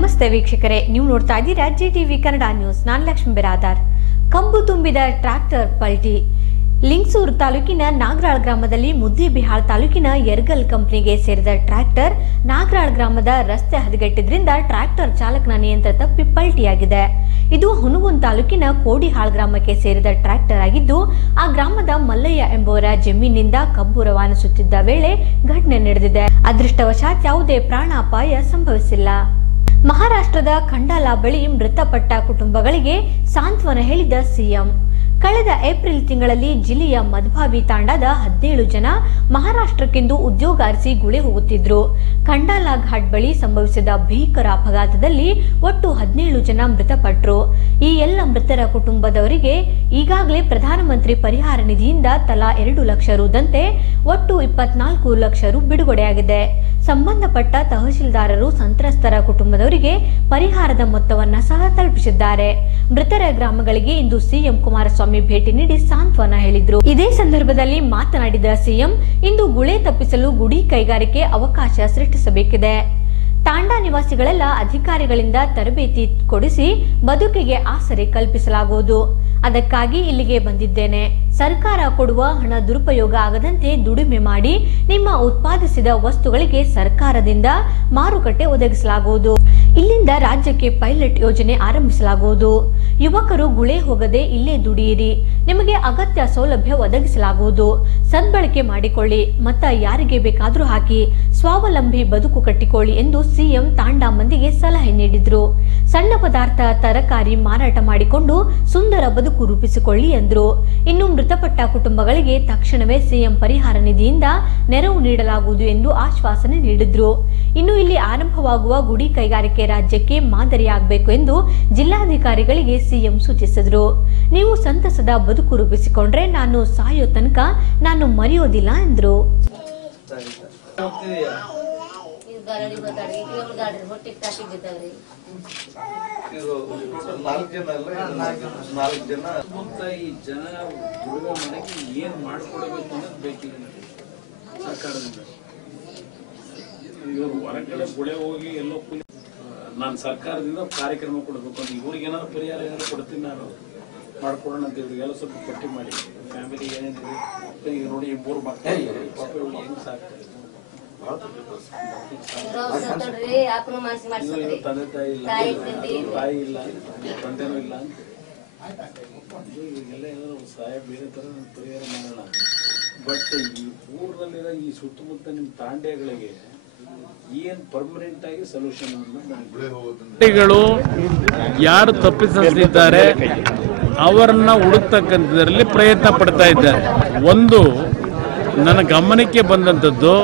ನಮಸ್ತೆ ವೀಕ್ಷಕರೇ, ನೀವು ನೋಡ್ತಾ ಇದ್ದೀರಾ ಜಿ ಟಿವಿ ಕನ್ನಡ ನ್ಯೂಸ್. ನಾನು ಲಕ್ಷ್ಮಿ ಬಿರಾದಾರ್. ಕಂಬು ತುಂಬಿದ ಟ್ರ್ಯಾಕ್ಟರ್ ಪಲ್ಟಿ. ಲಿಂಗ್ಸೂರು ತಾಲೂಕಿನ ನಾಗರಾಳ್ ಗ್ರಾಮದಲ್ಲಿ ಮುದ್ದಿಬಿಹಾಳ್ ತಾಲೂಕಿನ ಯರ್ಗಲ್ ಕಂಪನಿಗೆ ಸೇರಿದ ಟ್ರ್ಯಾಕ್ಟರ್ ನಾಗರಾಳ್ ಗ್ರಾಮದ ರಸ್ತೆ ಹದಗೆಟ್ಟಿದ್ರಿಂದ ಟ್ರ್ಯಾಕ್ಟರ್ ಚಾಲಕನ ನಿಯಂತ್ರಣ ತಪ್ಪಿ ಪಲ್ಟಿಯಾಗಿದೆ. ಇದು ಹುನಗುನ್ ತಾಲೂಕಿನ ಕೋಡಿಹಾಳ್ ಗ್ರಾಮಕ್ಕೆ ಸೇರಿದ ಟ್ರ್ಯಾಕ್ಟರ್ ಆಗಿದ್ದು, ಆ ಗ್ರಾಮದ ಮಲ್ಲಯ್ಯ ಎಂಬುವರ ಜಮೀನಿನಿಂದ ಕಬ್ಬು ರವಾನಿಸುತ್ತಿದ್ದ ವೇಳೆ ಘಟನೆ ನಡೆದಿದೆ. ಅದೃಷ್ಟವಶಾತ್ ಯಾವುದೇ ಪ್ರಾಣಾಪಾಯ ಸಂಭವಿಸಿಲ್ಲ. ಮಹಾರಾಷ್ಟ್ರದ ಖಂಡಾಲ ಬಳಿ ಮೃತಪಟ್ಟ ಕುಟುಂಬಗಳಿಗೆ ಸಾಂತ್ವನ ಹೇಳಿದ ಸಿಎಂ. ಕಳೆದ ಏಪ್ರಿಲ್ ತಿಂಗಳಲ್ಲಿ ಜಿಲ್ಲೆಯ ಮಧ್ಭಾವಿ ತಾಂಡದ ಹದಿನೇಳು ಜನ ಮಹಾರಾಷ್ಟ್ರಕ್ಕೆಂದು ಉದ್ಯೋಗ ಅರಸಿ ಗುಳೆ ಹೋಗುತ್ತಿದ್ರು. ಖಂಡಾಲ ಘಾಟ್ ಬಳಿ ಸಂಭವಿಸಿದ ಭೀಕರ ಅಪಘಾತದಲ್ಲಿ ಒಟ್ಟು ಹದಿನೇಳು ಜನ ಮೃತಪಟ್ಟರು ಈ ಎಲ್ಲ ಮೃತರ ಕುಟುಂಬದವರಿಗೆ ಈಗಾಗಲೇ ಪ್ರಧಾನಮಂತ್ರಿ ಪರಿಹಾರ ನಿಧಿಯಿಂದ ತಲಾ ಎರಡು ಲಕ್ಷ ರುದಂತೆ ಒಟ್ಟು ಇಪ್ಪತ್ನಾಲ್ಕು ಲಕ್ಷ ರು ಬಿಡುಗಡೆಯಾಗಿದೆ. ಸಂಬಂಧಪಟ್ಟ ತಹಶೀಲ್ದಾರರು ಸಂತ್ರಸ್ತರ ಕುಟುಂಬದವರಿಗೆ ಪರಿಹಾರದ ಮೊತ್ತವನ್ನು ಸಹ ತಲುಪಿಸಿದ್ದಾರೆ. ಮೃತರ ಗ್ರಾಮಗಳಿಗೆ ಇಂದು ಸಿಎಂ ಕುಮಾರಸ್ವಾಮಿ ಭೇಟಿ ನೀಡಿ ಸಾಂತ್ವನ ಹೇಳಿದ್ರು. ಇದೇ ಸಂದರ್ಭದಲ್ಲಿ ಮಾತನಾಡಿದ ಸಿಎಂ, ಇಂದು ಗುಳೆ ತಪ್ಪಿಸಲು ಗುಡಿ ಕೈಗಾರಿಕೆ ಅವಕಾಶ ಸೃಷ್ಟಿಸಬೇಕಿದೆ. ತಾಂಡಾ ನಿವಾಸಿಗಳೆಲ್ಲ ಅಧಿಕಾರಿಗಳಿಂದ ತರಬೇತಿ ಕೊಡಿಸಿ ಬದುಕಿಗೆ ಆಸರೆ ಕಲ್ಪಿಸಲಾಗುವುದು. ಅದಕ್ಕಾಗಿ ಇಲ್ಲಿಗೆ ಬಂದಿದ್ದೇನೆ. ಸರ್ಕಾರ ಕೊಡುವ ಹಣ ದುರುಪಯೋಗ ಆಗದಂತೆ ದುಡಿಮೆ ಮಾಡಿ ನಿಮ್ಮ ಉತ್ಪಾದಿಸಿದ ವಸ್ತುಗಳಿಗೆ ಸರ್ಕಾರದಿಂದ ಮಾರುಕಟ್ಟೆ ಒದಗಿಸಲಾಗುವುದು. ಇಲ್ಲಿಂದ ರಾಜ್ಯಕ್ಕೆ ಪೈಲಟ್ ಯೋಜನೆ ಆರಂಭಿಸಲಾಗುವುದು. ಯುವಕರು ಗುಳೆ ಹೋಗದೆ ಇಲ್ಲೇ ದುಡಿಯಿರಿ. ನಿಮಗೆ ಅಗತ್ಯ ಸೌಲಭ್ಯ ಒದಗಿಸಲಾಗುವುದು. ಸದ್ಬಳಕೆ ಮಾಡಿಕೊಳ್ಳಿ. ಮತ್ತ ಯಾರಿಗೆ ಬೇಕಾದರೂ ಹಾಕಿ. ಸ್ವಾವಲಂಬಿ ಬದುಕು ಕಟ್ಟಿಕೊಳ್ಳಿ ಎಂದು ಸಿಎಂ ತಾಂಡಾ ಮಂದಿಗೆ ಸಲಹೆ ನೀಡಿದ್ರು. ಸಣ್ಣ ಪದಾರ್ಥ ತರಕಾರಿ ಮಾರಾಟ ಮಾಡಿಕೊಂಡು ಸುಂದರ ಬದುಕು ರೂಪಿಸಿಕೊಳ್ಳಿ ಎಂದರು ಇನ್ನು ಮೃತಪಟ್ಟ ಕುಟುಂಬಗಳಿಗೆ ತಕ್ಷಣವೇ ಸಿಎಂ ಪರಿಹಾರ ನಿಧಿಯಿಂದ ನೆರವು ನೀಡಲಾಗುವುದು ಎಂದು ಆಶ್ವಾಸನೆ ನೀಡಿದ್ರು. ಇನ್ನು ಇಲ್ಲಿ ಆರಂಭವಾಗುವ ಗುಡಿ ಕೈಗಾರಿಕೆ ರಾಜ್ಯಕ್ಕೆ ಮಾದರಿಯಾಗಬೇಕು ಎಂದು ಜಿಲ್ಲಾಧಿಕಾರಿಗಳಿಗೆ ಸಿಎಂ ಸೂಚಿಸಿದ್ರು. ನೀವು ಸಂತಸದ ಬದುಕು ರೂಪಿಸಿಕೊಂಡ್ರೆ ನಾನು ಸಾಯೋ ತನಕ ನಾನು ಮರೆಯೋದಿಲ್ಲ ಎಂದರು. ಇದು ಇದು ನಾಲ್ಕು ಜನ ಅಲ್ಲ ನಾಲ್ಕು ನಾಲ್ಕು ಜನ. ಸುತ್ತಮುತ್ತ ಈ ಜನ ಏನು ಮಾಡಕ್ಕೆ ಏನ್ ಮಾಡ್ಕೊಡ್ಬೇಕು ಅನ್ನೋದು ಬೇಕಿದೆ ಸರ್ಕಾರದಿಂದ. ಇವರು ಹೊರಗಡೆ ಗುಳೆ ಹೋಗಿ ಎಲ್ಲೋ ಕೂಲಿ ನಾನು ಸರ್ಕಾರದಿಂದ ಕಾರ್ಯಕ್ರಮ ಕೊಡಬೇಕು ಅಂತ ಇವ್ರಿಗೆ ಏನಾದ್ರು ಪರಿಹಾರ ಏನಾದ್ರು ಕೊಡ್ತೀನಿ ನಾನು. ಮಾಡ್ಕೊಡೋಣ ಅಂತ ಇವ್ರಿಗೆಲ್ಲ ಸ್ವಲ್ಪ ಪಟ್ಟಿ ಮಾಡಿ. ಫ್ಯಾಮಿಲಿ ಏನೇನಿದೆ. ಈಗ ನೋಡಿ ಮೂರು ಮಕ್ಕಳು ಪಾಪ ಇವ್ರು ಹೆಂಗ್ ಸಾಕ್ತಾರೆ. ತಂದೆ ತಾಯಿ ಇಲ್ಲ. ತಾಯಿ ಇಲ್ಲ. ತಂದೆನೂ ಇಲ್ಲ ಈಗೆಲ್ಲ ಏನಾದ್ರು ಒಂದು ಸಹಾಯ ಬೇರೆ ತರ ಪರಿಹಾರ ಮಾಡೋಣ. ಬಟ್ ಈ ಊರಲ್ಲಿರೋ ಈ ಸುತ್ತಮುತ್ತ ನಿಮ್ಮ ತಾಂಡ್ಯಗಳಿಗೆ ಏನ್ ಪರ್ಮನೆಂಟ್ ಆಗಿ ಸೊಲ್ಯೂಷನ್ಗಳು ಯಾರು ತಪ್ಪಿಸಿದ್ದಾರೆ ಅವರನ್ನ ಹುಡುಕ್ತಕ್ಕಂಥದ್ರಲ್ಲಿ ಪ್ರಯತ್ನ ಪಡ್ತಾ ಇದ್ದಾರೆ. ಒಂದು ನನ್ನ ಗಮನಕ್ಕೆ ಬಂದಂಥದ್ದು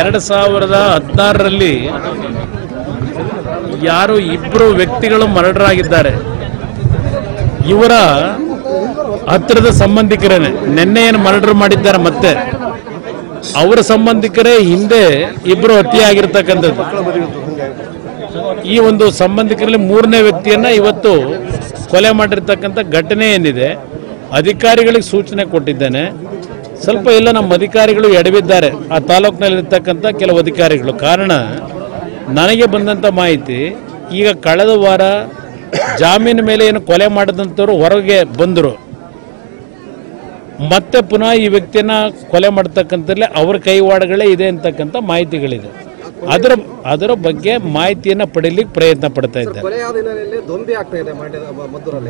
ಎರಡು ಸಾವಿರದ ಹದಿನಾರರಲ್ಲಿ ಯಾರು ಇಬ್ಬರು ವ್ಯಕ್ತಿಗಳು ಮರ್ಡರ್ ಆಗಿದ್ದಾರೆ ಇವರ ಹತ್ತಿರದ ಸಂಬಂಧಿಕರೇನೆ. ನಿನ್ನೆ ಏನು ಮರ್ಡರ್ ಮಾಡಿದ್ದಾರೆ ಮತ್ತೆ. ಅವರ ಸಂಬಂಧಿಕರೇ ಹಿಂದೆ ಇಬ್ಬರು ಹತ್ಯೆಯಾಗಿರ್ತಕ್ಕಂಥದ್ದು. ಈ ಒಂದು ಸಂಬಂಧಿಕರಲ್ಲಿ ಮೂರನೇ ವ್ಯಕ್ತಿಯನ್ನ ಇವತ್ತು ಕೊಲೆ ಮಾಡಿರ್ತಕ್ಕಂಥ ಘಟನೆ ಏನಿದೆ, ಅಧಿಕಾರಿಗಳಿಗೆ ಸೂಚನೆ ಕೊಟ್ಟಿದ್ದೇನೆ. ಸ್ವಲ್ಪ ಎಲ್ಲ ನಮ್ಮ ಅಧಿಕಾರಿಗಳು ಎಡವಿದ್ದಾರೆ. ಆ ತಾಲೂಕಿನಲ್ಲಿರ್ತಕ್ಕಂಥ ಕೆಲವು ಅಧಿಕಾರಿಗಳು. ಕಾರಣ, ನನಗೆ ಬಂದಂಥ ಮಾಹಿತಿ, ಈಗ ಕಳೆದ ವಾರ ಜಾಮೀನು ಮೇಲೆ ಏನು ಕೊಲೆ ಮಾಡಿದಂಥವ್ರು ಹೊರಗೆ ಬಂದರು. ಮತ್ತೆ ಪುನಃ ಈ ವ್ಯಕ್ತಿಯನ್ನ ಕೊಲೆ ಮಾಡ್ತಕ್ಕಂಥಲ್ಲೇ ಅವ್ರ ಕೈವಾಡಗಳೇ ಇದೆ ಅಂತಕ್ಕಂಥ ಮಾಹಿತಿಗಳಿದೆ. ಅದರ ಅದರ ಬಗ್ಗೆ ಮಾಹಿತಿಯನ್ನ ಪಡೆಯಲಿಕ್ಕೆ ಪ್ರಯತ್ನ ಪಡ್ತಾ ಇದ್ದಾರೆ.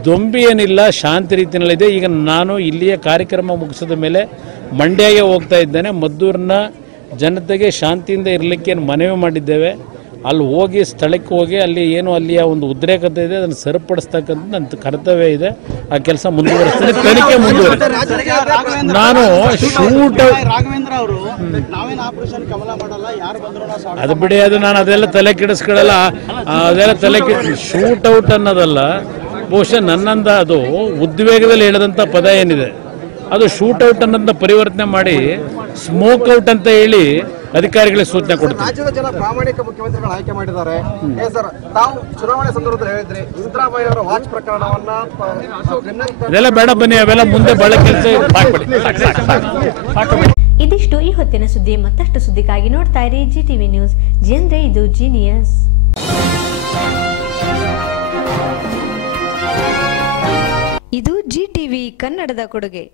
ದೊಂಬಿ ಏನಿಲ್ಲ ಶಾಂತಿ ರೀತಿಯಲ್ಲಿದೆ. ಈಗ ನಾನು ಇಲ್ಲಿಯ ಕಾರ್ಯಕ್ರಮ ಮುಗಿಸಿದ ಮೇಲೆ ಮಂಡ್ಯಗೆ ಹೋಗ್ತಾ ಇದ್ದೇನೆ. ಮದ್ದೂರಿನ ಜನತೆಗೆ ಶಾಂತಿಯಿಂದ ಇರಲಿಕ್ಕೆ ಮನವಿ ಮಾಡಿದ್ದೇವೆ? ಅಲ್ಲಿ ಹೋಗಿ ಸ್ಥಳಕ್ಕೆ ಹೋಗಿ ಅಲ್ಲಿ ಏನು ಅಲ್ಲಿಯ ಒಂದು ಉದ್ರೇಕತೆ ಇದೆ ಅದನ್ನು ಸರಿಪಡಿಸ್ತಕ್ಕಂಥ ನನ್ನ ಕರ್ತವ್ಯ ಇದೆ. ಆ ಕೆಲಸ ಮುಂದುವರಿಸ್ತೇನೆ. ತನಿಖೆ ಮುಂದುವರಿಸ್ತೀನಿ. ನಾನು ಶೂಟ್ ರಾಘವೇಂದ್ರ ಅವರು ನಾವೇನ್ ಆಪರೇಷನ್ ಕಮಲ ಮಾಡಲ್ಲ ಯಾರು ಬಂದ್ರು ನಾವು ಅದು ಬಿಡಿ ಅದು ನಾನು ಅದೆಲ್ಲ ತಲೆ ಕೆಡಿಸ್ಕೊಳ್ಳಲ್ಲ. ಅದೆಲ್ಲ ತಲೆ ಶೂಟ್ ಔಟ್ ಅನ್ನೋದಲ್ಲ ಬಹುಶಃ ನನ್ನಂದ ಅದು ಉದ್ವೇಗದಲ್ಲಿ ಹೇಳಿದಂಥ ಪದ ಏನಿದೆ. ಅದು ಶೂಟ್ ಔಟ್ ಅನ್ನೋದನ್ನ ಪರಿವರ್ತನೆ ಮಾಡಿ ಸ್ಮೋಕ್ ಔಟ್ ಅಂತ ಹೇಳಿ ಅಧಿಕಾರಿಗಳಿಗೆ ಸೂಚನೆ ಕೊಡ್ತೀವಿ. ರಾಜ್ಯದ ಜನ ಪ್ರಾಮಾಣಿಕ ಮುಖ್ಯಮಂತ್ರಿಗಳು ಆಯ್ಕೆ ಮಾಡಿದ್ದಾರೆ. ಏ ಸರ್ ತಾವು ಚುನಾವಣೆ ಸಂದರ್ಭದಲ್ಲಿ ಹೇಳಿದ್ರಿ ಸಿದ್ದರಾಮಯ್ಯ ಅವರ ವಾಚ್ ಪ್ರಕರಣವನ್ನ ಇದೆಲ್ಲ ಅದೆಲ್ಲ ಬೇಡ ಬನ್ನಿ ಅವೆಲ್ಲ ಮುಂದೆ ಬಹಳ ಕೆಲಸ. ಇದಿಷ್ಟು ಈ ಹೊತ್ತಿನ ಸುದ್ದಿ. ಮತ್ತಷ್ಟು ಸುದ್ದಿಗಾಗಿ ನೋಡ್ತಾ ಇರಿ ಜಿ ಟಿವಿ ನ್ಯೂಸ್ ಜಿ ಅಂದ್ರೆ ಇದು ಜೀನಿಯಸ್ ಇದು ಜಿ ಟಿವಿ ಕನ್ನಡದ ಕೊಡುಗೆ.